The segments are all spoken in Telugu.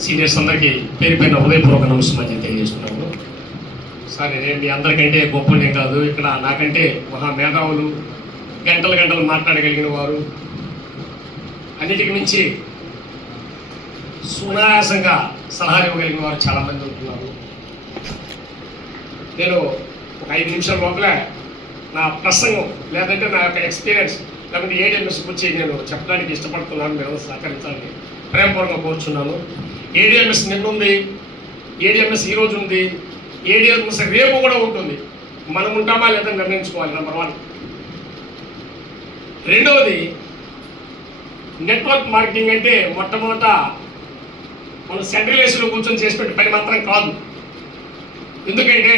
సీనియర్స్ అందరికీ పేరు పైన హృదయపూర్వక నమస్కారం తెలియజేస్తున్నాను. సరే నేను మీ అందరికంటే గొప్పనే కాదు, ఇక్కడ నాకంటే మహా మేధావులు, గంటలు గంటలు మాట్లాడగలిగిన వారు, అన్నిటికి మించి సునాయాసంగా సలహాలు ఇవ్వగలిగిన వారు చాలామంది ఉంటున్నారు. నేను ఒక 5 నిమిషాల లోపల నా ప్రసంగం లేదంటే నా యొక్క ఎక్స్పీరియన్స్ లేకపోతే ఏడిఎంఎస్ గురించి నేను చెప్పడానికి ఇష్టపడుతున్నాను. మీరు సహకరించాలని ప్రేమపూర్వకంగా కోరుచున్నాను. ఏడిఎంఎస్ నిన్నుంది, ఏడిఎంఎస్ ఈరోజు ఉంది, ఏడిఎంఎస్ రేపు కూడా ఉంటుంది. మనం ఉంటామా లేదా నిర్ణయించుకోవాలి. నెంబర్ 1. రెండవది, నెట్వర్క్ మార్కెటింగ్ అంటే మొట్టమొదట మనం సెంట్రల్ ఏసీలో కూర్చొని చేసి పెట్టే పని మాత్రం కాదు. ఎందుకంటే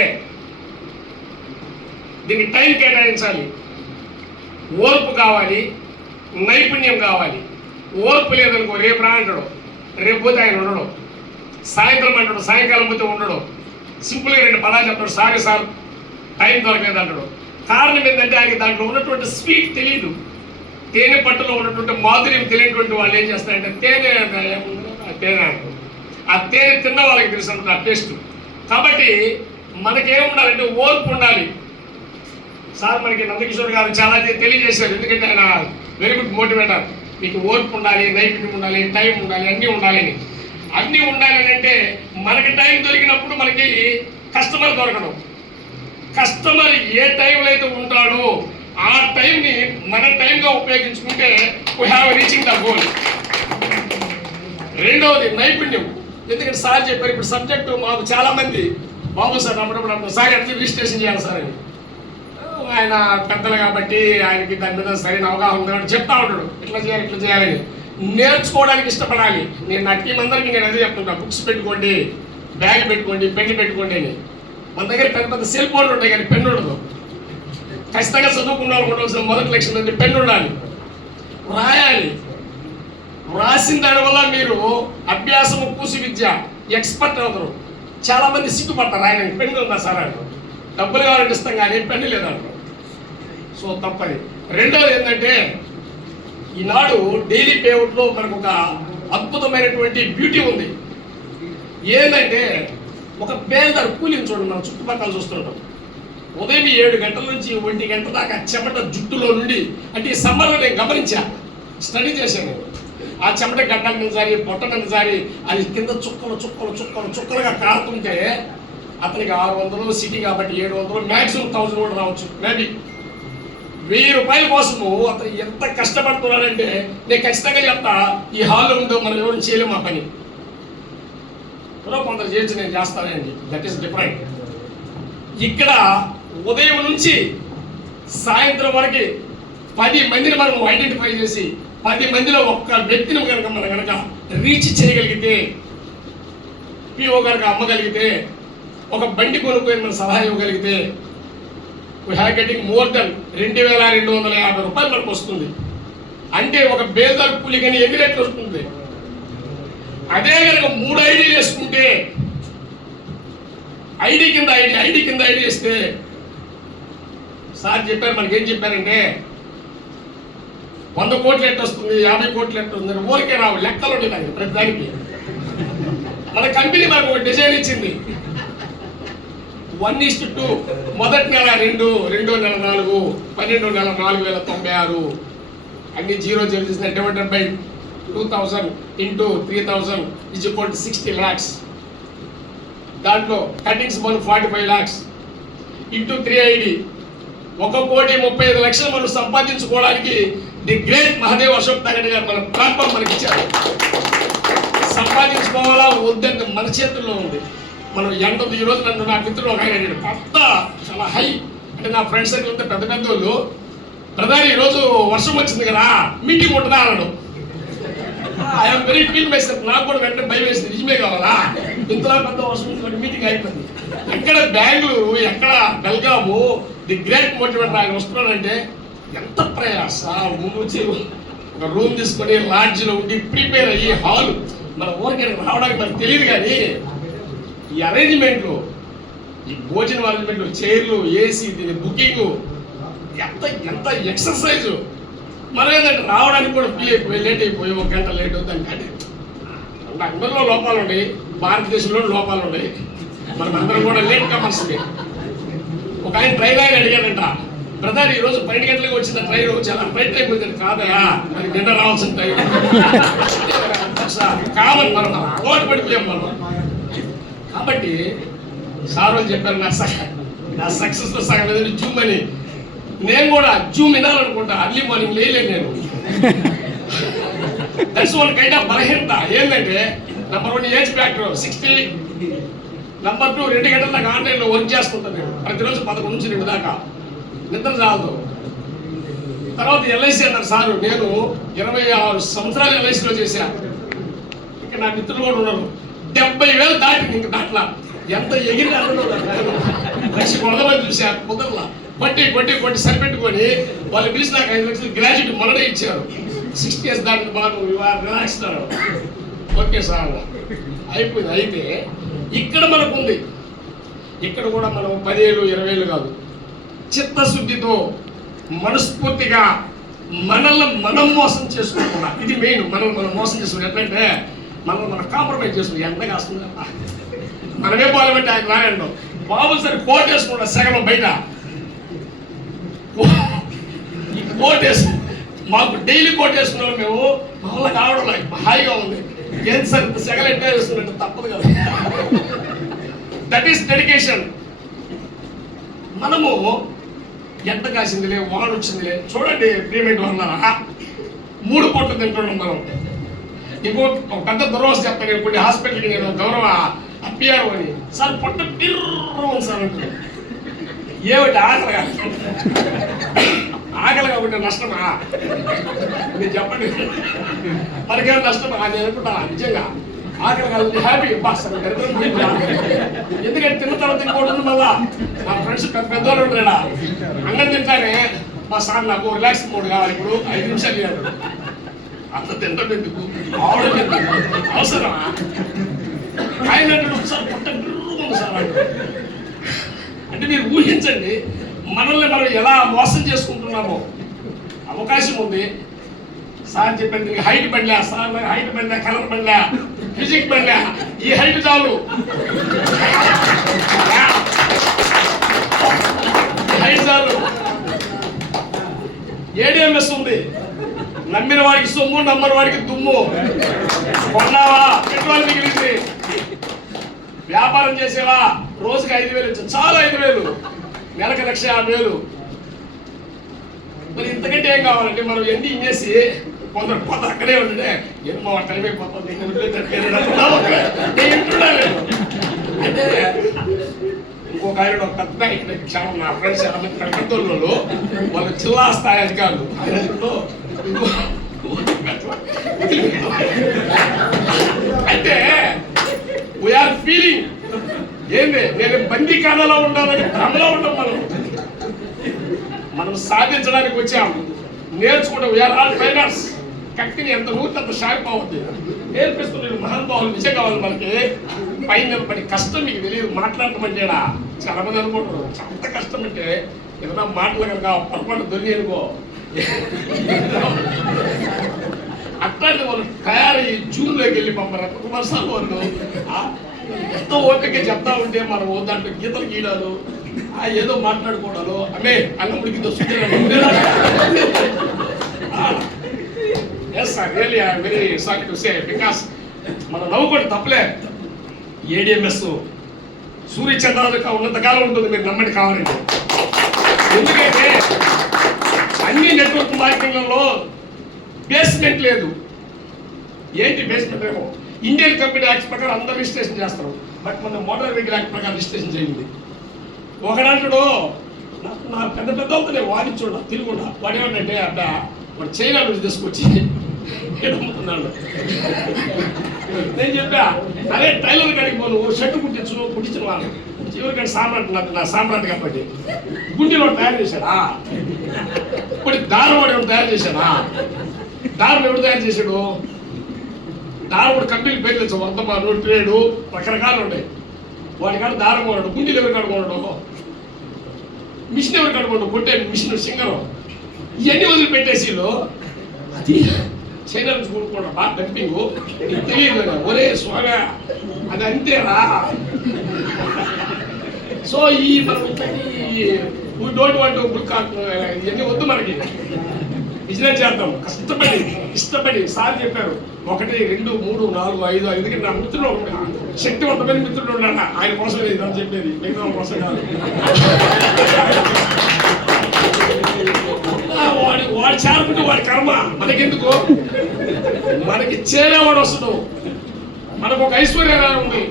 దీనికి టైం కేటాయించాలి, ఓర్పు కావాలి, నైపుణ్యం కావాలి. ఓర్పు లేదనుకో రేపు రా అంటాడు, రేపు పోతే ఆయన ఉండడు. సాయంత్రం అంటాడు, సాయంకాలం పోతే ఉండడు. సింపుల్గా 2 పదాలు చెప్తాడు, సారీ సార్ టైం దొరకలేదు అంటాడు. కారణం ఏంటంటే ఆయనకి దాంట్లో ఉన్నటువంటి స్వీట్ తెలియదు. తేనె పట్టులో ఉన్నటువంటి మాధుర్యం తెలియనటువంటి వాళ్ళు ఏం చేస్తారంటే తేనె అంటారు. ఆ తేనె తిన్న వాళ్ళకి తెలుసు అంటుంది ఆ టేస్ట్. కాబట్టి మనకేముండాలంటే ఓర్పు ఉండాలి. సార్ మనకి నందకిషోర్ గారు చాలా తెలియజేశారు. ఎందుకంటే ఆయన వెరీ గుడ్ మోటివేటర్. మీకు ఓర్పు ఉండాలి, నైపుణ్యం ఉండాలి, టైం ఉండాలి, అన్నీ ఉండాలని. అన్నీ ఉండాలని అంటే మనకి టైం దొరికినప్పుడు మనకి కస్టమర్ దొరకడం. కస్టమర్ ఏ టైంలో అయితే ఉంటాడో ఆ టైంని మన టైంగా ఉపయోగించుకుంటే we have reaching the goal. రెండవది నైపుణ్యం. ఎందుకంటే సార్ చెప్పారు, ఇప్పుడు సబ్జెక్టు మాకు చాలామంది బాబు సార్ అప్పుడప్పుడు సార్ ఎంత రిజిస్ట్రేషన్ చేయాలి సార్ అని. ఆయన పెద్దలు కాబట్టి ఆయనకి దాని మీద సరైన అవగాహన ఉందని చెప్తా ఉంటాడు, ఇట్లా చేయాలి ఇట్లా చేయాలని. నేర్చుకోవడానికి ఇష్టపడాలి. నేను నా టీం అందరికీ నేను అదే చెప్తుంటా, బుక్స్ పెట్టుకోండి, బ్యాగ్ పెట్టుకోండి, పెన్ పెట్టుకోండి అని. మన దగ్గర పెద్ద పెద్ద సెల్ ఫోన్లు ఉంటాయి కానీ పెన్ను ఉండదు. ఖచ్చితంగా చదువుకున్న వాళ్ళు ఉండవలసిన మొదటి లక్ష్యం అంటే పెన్ను ఉండాలి, రాయాలి. రాసిన దానివల్ల మీరు అభ్యాసము కూసి విద్య ఎక్స్పర్ట్ అవుతారు. చాలామంది సిగ్గుపడతారు, ఆయన పెన్ను ఉందా సార్ అంటారు. డబ్బులు కావాలంటే ఇస్తాం కానీ పెన్ను లేదంటారు. సో తప్పది. రెండవది ఏంటంటే ఈనాడు డైలీ పేఅవుట్లో మనకు ఒక అద్భుతమైనటువంటి బ్యూటీ ఉంది. ఏంటంటే ఒక పేదరు కూలిని చూడండి, మనం చుట్టుపక్కల చూస్తుంటాం. ఉదయం 7 గంటల నుంచి 1 గంట దాకా చెమట జుట్టులో నుండి, అంటే ఈ సమ్మర్లో నేను గమనించా, స్టడీ చేశాను. ఆ చెమట గడ్డల మీద జారి, పొట్ట మీద జారి, అది కింద చుక్కలు చుక్కలు చుక్కలు చుక్కలుగా కారుతుంటే అతనికి 600, సిటీ కాబట్టి 700, మ్యాక్సిమం 1000 కూడా రావచ్చు. మేబీ 1000 రూపాయల కోసము అతను ఎంత కష్టపడుతున్నాడంటే నేను ఖచ్చితంగా చెప్తా, ఈ హాల్లో ఉందో మనం ఎవరు చేయలేము ఆ పని. కొందరు చేయొచ్చు, నేను చేస్తానండి, దట్ ఈస్ డిఫరెంట్. ఇక్కడ ఉదయం నుంచి సాయంత్రం వరకు 10 మందిని మనం ఐడెంటిఫై చేసి 10 మందిలో ఒక్క వ్యక్తిని కనుక మనం కనుక రీచ్ చేయగలిగితే, పిఓ కనుక అమ్మగలిగితే, ఒక బండి కొనుక్కొని మనం సలహా ఇవ్వగలిగితే we have getting more than 2250 రూపాయలు మనకు వస్తుంది. అంటే ఒక బేల్దార్ కూలి కానీ ఎన్ని రేట్లు వస్తుంది. అదే కనుక 3 ఐడీలు వేసుకుంటే, ఐడి కింద ఐడి వేస్తే, సార్ చెప్పారు మనకేం చెప్పారంటే 100 కోట్లు ఎట్టు వస్తుంది, 50 కోట్లు ఎట్టు వస్తుంది, ఊరికే రావు, లెక్కలు ఉంటాయి ప్రతి దానికి. మన కంపెనీ మనకు ఒక డిజైన్ ఇచ్చింది, 1:2, మొదటి నెల 2, రెండో నెల 4, 12వ నెల 4096, అన్ని 0 చేసిన divided by 2000 into 3000 is equal to 60 lakhs. దాంట్లో కటింగ్స్ మనం 45 lakhs ఇంటూ 3ID 1,35,00,000 మనం సంపాదించుకోవడానికి ది గ్రేట్ మహాదేవ్ అశోక్ తగడ్ గారు మన ప్లాట్ఫామ్ మనకి ఇచ్చారు. సంపాదించుకోవాలా వద్దంటే మన చేతుల్లో ఉంది. మనం ఎంతది. ఈరోజు నన్ను నా మిత్రులు ఒక ఆయన పెద్ద చాలా హై, అంటే నా ఫ్రెండ్స్ సర్కిల్ అంతా పెద్ద పెద్ద వాళ్ళు, బ్రదర్ ఈరోజు వర్షం వచ్చింది కదా మీటింగ్ ఉంటుందా అన్నాడు. I'm very feel myself. నాకు కూడా వెంటనే భయం వేసింది, నిజమే కావాలా ఇంతలో పెద్ద వర్షం మీటింగ్ అయిపోయింది. ఎక్కడ బెంగళూరు, ఎక్కడ బెల్గాము, ది గ్రేట్ మోటివేటర్ ఆయన వస్తున్నాడంటే ఎంత ప్రయాస. ముందు వచ్చి ఒక రూమ్ తీసుకొని లాడ్జ్లో ఉండి ప్రిపేర్ అయ్యి హాల్ మన ఊరికి రావడానికి మనకు తెలియదు. కానీ ఈ అరేంజ్మెంట్లు, ఈ భోజనం అరేంజ్మెంట్లు, చైర్లు, ఏసీ, దీని బుకింగ్, ఎంత ఎక్సర్సైజు. మనం ఏంటంటే రావడానికి కూడా లేట్ అయిపోయి 1 గంట లేట్ అవుతాం. కానీ అందరిలో లోపాలు ఉన్నాయి, భారతదేశంలో లోపాలు ఉన్నాయి. మనం అందరం కూడా లేట్ కమర్స్కి. ఒక ఆయన ట్రైన్ ఆయన అడిగాడంట, బ్రదర్ ఈరోజు 12 గంటలకు వచ్చిన ట్రైన్ చాలా రైట్ టైం వచ్చింది. కాదయా, అది నిన్న రావాల్సిన టైం. కావాలి మనం అలవాటు పడిపోయాం మనం. కాబట్టి సార్ వాళ్ళు చెప్పారు నా సక్సెస్లో సగం ఏదైనా జూమ్ అని. నేను కూడా జూమ్ వినాలనుకుంటా, అర్లీ మార్నింగ్ లేయలేను నేను. దట్స్ వన్ కైండ్ ఆఫ్ బలహీనత. ఏంటంటే నెంబర్ 1 ఏజ్ ఫ్యాక్టర్ 60, నెంబర్ 2 2 గంటల దాకా ఆన్లైన్లో వర్క్ చేసుకుంటాను నేను ప్రతిరోజు 11 నుంచి 2 దాకా, నిద్ర చాలదు. తర్వాత ఎల్ఐసి అన్నారు సారు. నేను 26 సంవత్సరాలు ఎల్ఐసిలో చేశాను. ఇక్కడ నా మిత్రులు కూడా ఉన్నారు. 70,000 దాటింది ఇంక దాంట్లో. ఎంత ఎగిరి లక్ష కొడదామని చూశారు, కుదరలా. కొట్టి సరిపెట్టుకొని వాళ్ళు పిలిచి నాకు 5 లక్షలు గ్రాడ్యుయేట్ మొన్ననే ఇచ్చారు. 60 years దాటిన బాగా రిలాక్స్. ఓకే సార్ అయిపోయింది. అయితే ఇక్కడ మనకు ఉంది, ఇక్కడ కూడా మనం 10,000 20,000 కాదు, చిత్తశుద్ధితో మనస్ఫూర్తిగా మనల్ని మనం మోసం చేసుకుంటున్నా. ఇది మెయిన్. మనం మోసం చేసుకున్నాం. ఎట్లంటే మనం కాంప్రమైజ్ చేసుకున్నాం. ఎంత కాస్తుంది మనమే పోవాలంటే ఆయన రాయండు బాబు సరే కోట్ వేసుకుంటా సగం బయట. ఈ కోట్ వేసు మాకు డైలీ కోట్ వేసుకున్నాం మేము. మళ్ళీ కావడం హాయిగా ఉంది. ఏం సార్ సెగలు ఎట్లా వేస్తున్నట్టు తప్పదు కదా. That is dedication. మనము ఎంత కాసిందిలే, వాడు వచ్చిందిలే. చూడండి ప్రియమైన వాళ్ళ 3 పూటలు తింటున్నాం మనం. ఇంకో పెద్ద దుర్వాస చెప్తాను. ఇప్పుడు హాస్పిటల్కి నేను గౌరవ అప్పియారు అని సార్ పొట్ట పిర్రు సార్ అంటుంది. ఏమిటి ఆకలి కాబట్టి నష్టమా? మీరు చెప్పండి, మనకేం నష్టమా? నేను అనుకుంటా నిజంగా ఆకలి కాదు, హ్యాపీ. ఎందుకంటే తిన్న తర్వాత ఇంకోటి మళ్ళా నా ఫ్రెండ్స్ పెద్దవాళ్ళు ఉంటారా, అన్నం తింటానే మా సార్ నాకు రిలాక్స్ మోడ్ కావాలి, ఇప్పుడు 5 నిమిషాలు ఇవ్వాలి. అంత తింటాం ఎందుకు, ఆవడం ఎందుకు, అవసరమా? ఆయన సార్ పొట్ట బిర్రు సార్ అంటే మీరు ఊహించండి మనల్ని మనం ఎలా మోసం చేసుకుంటున్నామో. అవకాశం ఉంది. సార్ చెప్పండి హైట్ బండ్లే, సార్ హైట్ బండ్లే, కలర్ బండ్లే, ఫిజిక్ బండ్లే, ఈ హైట్ చాలు, హైట్ చాలు. ఏడిఎంఎస్ ఉంది. నమ్మిన వాడికి సొమ్ము, నమ్మని వాడికి దుమ్ము. కొన్నావా పెట్రోల్ మిగిలింది. వ్యాపారం చేసేవా రోజుకి 5,000 ఇచ్చు, చాలా 5,000, నెలకు 1,50,000. మరి ఇంతకంటే ఏం కావాలంటే మనం ఎన్ని ఇన్నేసి కొందరు పోతే అక్కడే ఉండే ఏమో టైం అయిపోతుంది. అంటే ఇంకొక ఆయన ఒక పెద్ద ఇక్కడ క్షణం నా ఫ్రెండ్స్ చాలా మంది పెద్దోళ్ళు, వాళ్ళు జిల్లా స్థాయి అధికారులు. అయితే వీఆర్ ఫీలింగ్ ఏంది, నేను బందీఖానాలో ఉండాలని భ్రమలో ఉంటాం. మనం సాధించడానికి వచ్చాము, నేర్చుకుంటాం. We are all trainers. కక్కిని ఎంత నూరితే అంత షార్ప్ అవుతుంది. నేర్పిస్తున్న మహానుభావులు నిజంగా వాళ్ళు మనకి పైన పడి కష్టం మీకు తెలియదు. మాట్లాడటం అంటేడా చాలా మంది అనుకుంటారు అంత కష్టం అంటే ఏదైనా మాటలు కనుక పొరపాటు దొరికేనుకో అట్లాంటి వాళ్ళు తయారయ్యి జూన్లోకి వెళ్ళి పంపరు. కుమార్సాలు వాళ్ళు ఎంతో ఓపిక చెప్తా ఉంటే మనం దాంట్లో గీతలు గీయడాలు, ఏదో మాట్లాడుకోవడాలు, అమ్మే అన్నముడికి yes sir really I very sorry to say because మనం నవ్వుకోండి తప్పలే. ఏడిఎంఎస్ సూర్యచంద్రాలకు ఉన్నంతకాలం ఉంటుంది, మీరు నమ్మండి కావాలండి. ఎందుకంటే అన్ని నెట్వర్క్ మార్కెటింగ్లలో బేస్మెంట్ లేదు. ఏంటి బేస్మెంట్? ఏమో ఇండియన్ కంపెనీ యాక్ట్ ప్రకారం అందరూ రిజిస్ట్రేషన్ చేస్తారు, బట్ మన మోటార్ వెహికల్ యాక్ట్ ప్రకారం రిజిస్ట్రేషన్ చేయండి. ఒకడంటాడు నా పెద్ద పెద్దలతో వాడించుండ తిరుగుండా, వాడేమంటే అడ్డ వాడు చైనా నుంచి తీసుకొచ్చి అమ్ముతున్నాడు. నేను చెప్పా అదే టైలర్ కాడికి పోను, షర్టు కుట్టించిన వాళ్ళు ఎవరికంటే సామ్రాట్, నా సామ్రాట్ కాబట్టి గుండెలో తయారు చేశాడా, ఇప్పుడు దారం వాడు ఎవరు తయారు చేశాడా, దారం ఎవడు తయారు చేశాడు, దారం కూడా కంపెనీ పేరు తెచ్చు, వర్ధమాను, ట్రేడు, రకరకాలు ఉంటాయి. వాడి కాడ దారం కొనడు, గుండెలు ఎవరు కడుకోనడు, మిషన్ ఎవరు కడుకోండు, కొట్టే మిషన్ సింగరు, ఇవన్నీ వదిలిపెట్టేసి అది చైనా నుంచి కొనుక్కోవడం బాగా డంపింగ్ నీకు తెలియదు కదా. ఒరే స్వామి అది అంతేరా. సో ఈ మనం డోంట్ వాంట్ ఇవన్నీ వద్దు మనకి. బిజినెస్ చేద్దాం కష్టపడి ఇష్టపడి. సార్ చెప్పారు 1 2 3 4 5 5 నా మిత్రుడు శక్తివంతమైన మిత్రుడు ఉన్నాడు. ఆయన కోసం ఇదని చెప్పేది, మిగతా కోసం కాదు. వాడు చేరుకుంటే వాడి కర్మ మనకెందుకు. మనకి చేరేవాడు వస్తాడు. మనకు ఒక ఐశ్వర్యరాయ్ ఉంది.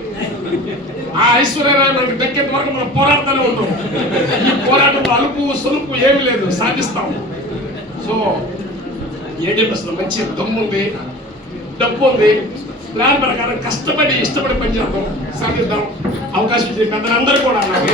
ఆ ఐశ్వర్యరాయ్ మనకి దక్కేంత వరకు మనం పోరాడుతూనే ఉంటాం. ఈ పోరాటంలో అలుపు సొలుపు ఏమీ లేదు, సాధిస్తాం. సో ఏం చెప్పేస్తున్నాం, మంచి దమ్ము ఉంది, డబ్బు ఉంది, ప్లాన్ ప్రకారం కష్టపడి ఇష్టపడి పనిచేద్దాం, సాధిద్దాం. అవకాశం ఇచ్చే పెద్దలందరూ కూడా నాకు